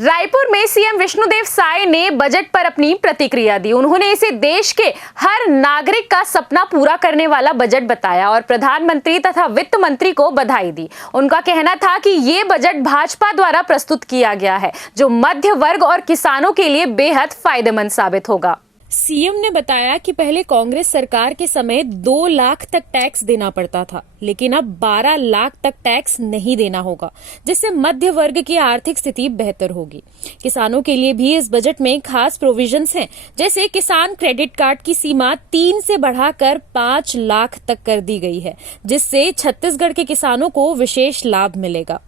रायपुर में सीएम विष्णुदेव साय ने बजट पर अपनी प्रतिक्रिया दी। उन्होंने इसे देश के हर नागरिक का सपना पूरा करने वाला बजट बताया और प्रधानमंत्री तथा वित्त मंत्री को बधाई दी। उनका कहना था कि ये बजट भाजपा द्वारा प्रस्तुत किया गया है, जो मध्य वर्ग और किसानों के लिए बेहद फायदेमंद साबित होगा। सीएम ने बताया कि पहले कांग्रेस सरकार के समय 2 लाख तक टैक्स देना पड़ता था, लेकिन अब 12 लाख तक टैक्स नहीं देना होगा, जिससे मध्य वर्ग की आर्थिक स्थिति बेहतर होगी। किसानों के लिए भी इस बजट में खास प्रोविजंस हैं, जैसे किसान क्रेडिट कार्ड की सीमा 3 से बढ़ाकर 5 लाख तक कर दी गई है, जिससे छत्तीसगढ़ के किसानों को विशेष लाभ मिलेगा।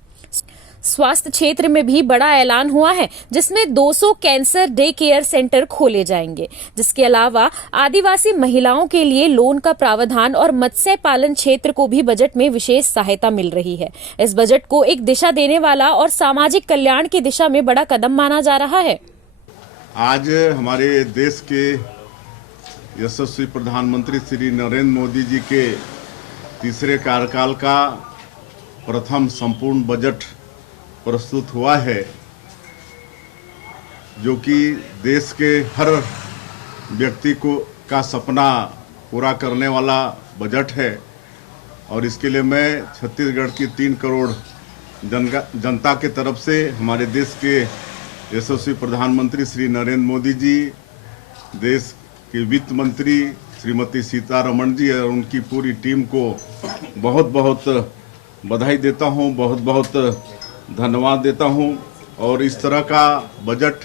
स्वास्थ्य क्षेत्र में भी बड़ा ऐलान हुआ है, जिसमें 200 कैंसर डे केयर सेंटर खोले जाएंगे। जिसके अलावा आदिवासी महिलाओं के लिए लोन का प्रावधान और मत्स्य पालन क्षेत्र को भी बजट में विशेष सहायता मिल रही है। इस बजट को एक दिशा देने वाला और सामाजिक कल्याण की दिशा में बड़ा कदम माना जा रहा है। आज हमारे देश के यशस्वी प्रधानमंत्री श्री नरेंद्र मोदी जी के तीसरे कार्यकाल का प्रथम संपूर्ण बजट प्रस्तुत हुआ है, जो कि देश के हर व्यक्ति का सपना पूरा करने वाला बजट है। और इसके लिए मैं छत्तीसगढ़ की 3 करोड़ जनता के तरफ से हमारे देश के यशस्वी प्रधानमंत्री श्री नरेंद्र मोदी जी, देश के वित्त मंत्री श्रीमती सीतारमण जी और उनकी पूरी टीम को बहुत बहुत बधाई देता हूँ, बहुत बहुत धन्यवाद देता हूं। और इस तरह का बजट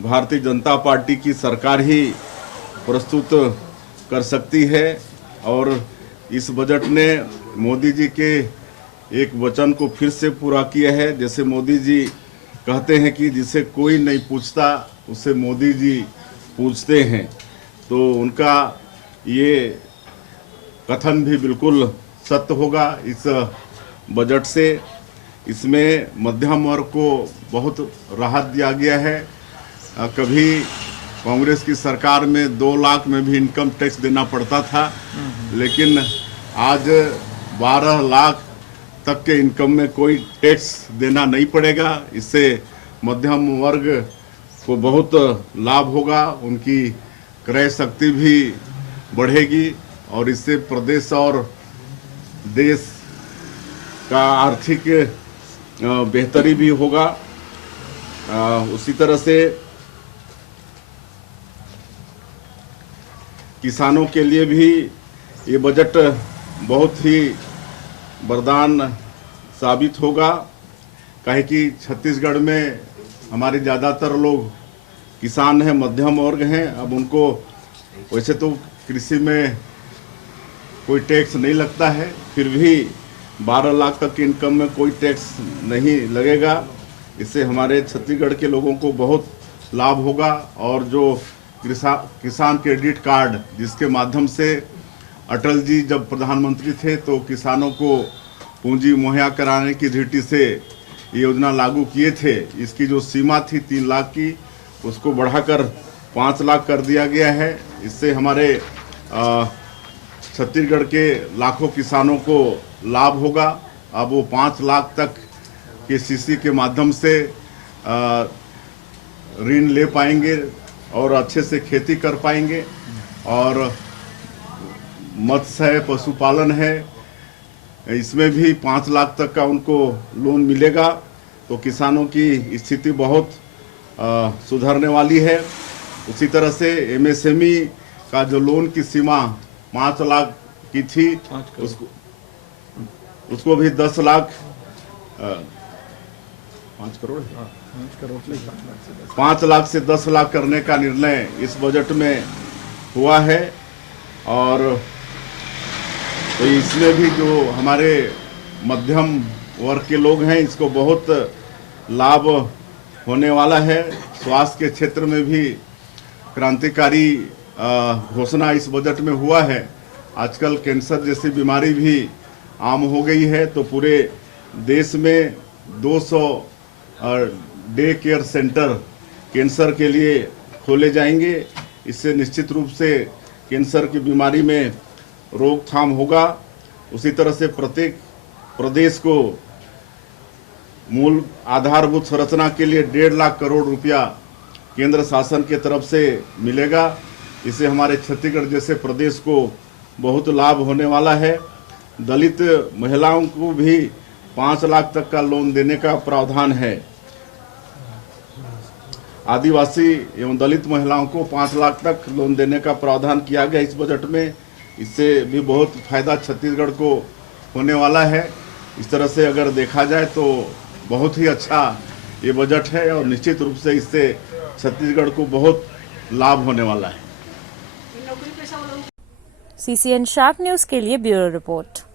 भारतीय जनता पार्टी की सरकार ही प्रस्तुत कर सकती है। और इस बजट ने मोदी जी के एक वचन को फिर से पूरा किया है। जैसे मोदी जी कहते हैं कि जिसे कोई नहीं पूछता उसे मोदी जी पूछते हैं, तो उनका ये कथन भी बिल्कुल सत्य होगा। इस बजट से इसमें मध्यम वर्ग को बहुत राहत दिया गया है। कभी कांग्रेस की सरकार में 2 लाख में भी इनकम टैक्स देना पड़ता था, लेकिन आज 12 लाख तक के इनकम में कोई टैक्स देना नहीं पड़ेगा। इससे मध्यम वर्ग को बहुत लाभ होगा, उनकी क्रय शक्ति भी बढ़ेगी और इससे प्रदेश और देश का आर्थिक बेहतरी भी होगा। उसी तरह से किसानों के लिए भी ये बजट बहुत ही वरदान साबित होगा, काहे कि छत्तीसगढ़ में हमारे ज़्यादातर लोग किसान हैं, मध्यम वर्ग हैं। अब उनको वैसे तो कृषि में कोई टैक्स नहीं लगता है, फिर भी 12 लाख तक की इनकम में कोई टैक्स नहीं लगेगा। इससे हमारे छत्तीसगढ़ के लोगों को बहुत लाभ होगा। और जो किसान क्रेडिट कार्ड, जिसके माध्यम से अटल जी जब प्रधानमंत्री थे तो किसानों को पूंजी मुहैया कराने की दृष्टि से ये योजना लागू किए थे, इसकी जो सीमा थी 3 लाख की, उसको बढ़ाकर 5 लाख कर दिया गया है। इससे हमारे छत्तीसगढ़ के लाखों किसानों को लाभ होगा। अब वो 5 लाख तक के सीसी के माध्यम से ऋण ले पाएंगे और अच्छे से खेती कर पाएंगे। और मत्स्य है, पशुपालन है, इसमें भी 5 लाख तक का उनको लोन मिलेगा, तो किसानों की स्थिति बहुत सुधरने वाली है। उसी तरह से एमएसएमई का जो लोन की सीमा 5 लाख की थी, उसको भी 10 लाख 5 करोड़ 5 लाख से 10 लाख करने का निर्णय इस बजट में हुआ है। और तो इसमें भी जो हमारे मध्यम वर्ग के लोग हैं, इसको बहुत लाभ होने वाला है। स्वास्थ्य के क्षेत्र में भी क्रांतिकारी घोषणा इस बजट में हुआ है। आजकल कैंसर जैसी बीमारी भी आम हो गई है, तो पूरे देश में 200 डे केयर सेंटर कैंसर के लिए खोले जाएंगे। इससे निश्चित रूप से कैंसर की बीमारी में रोकथाम होगा। उसी तरह से प्रत्येक प्रदेश को मूल आधारभूत संरचना के लिए 1.5 लाख करोड़ रुपया केंद्र शासन के तरफ से मिलेगा। इससे हमारे छत्तीसगढ़ जैसे प्रदेश को बहुत लाभ होने वाला है। दलित महिलाओं को भी 5 लाख तक का लोन देने का प्रावधान है। आदिवासी एवं दलित महिलाओं को 5 लाख तक लोन देने का प्रावधान किया गया इस बजट में। इससे भी बहुत फायदा छत्तीसगढ़ को होने वाला है। इस तरह से अगर देखा जाए तो बहुत ही अच्छा ये बजट है और निश्चित रूप से इससे छत्तीसगढ़ को बहुत लाभ होने वाला है। CCN शार्प न्यूज के लिए ब्यूरो रिपोर्ट।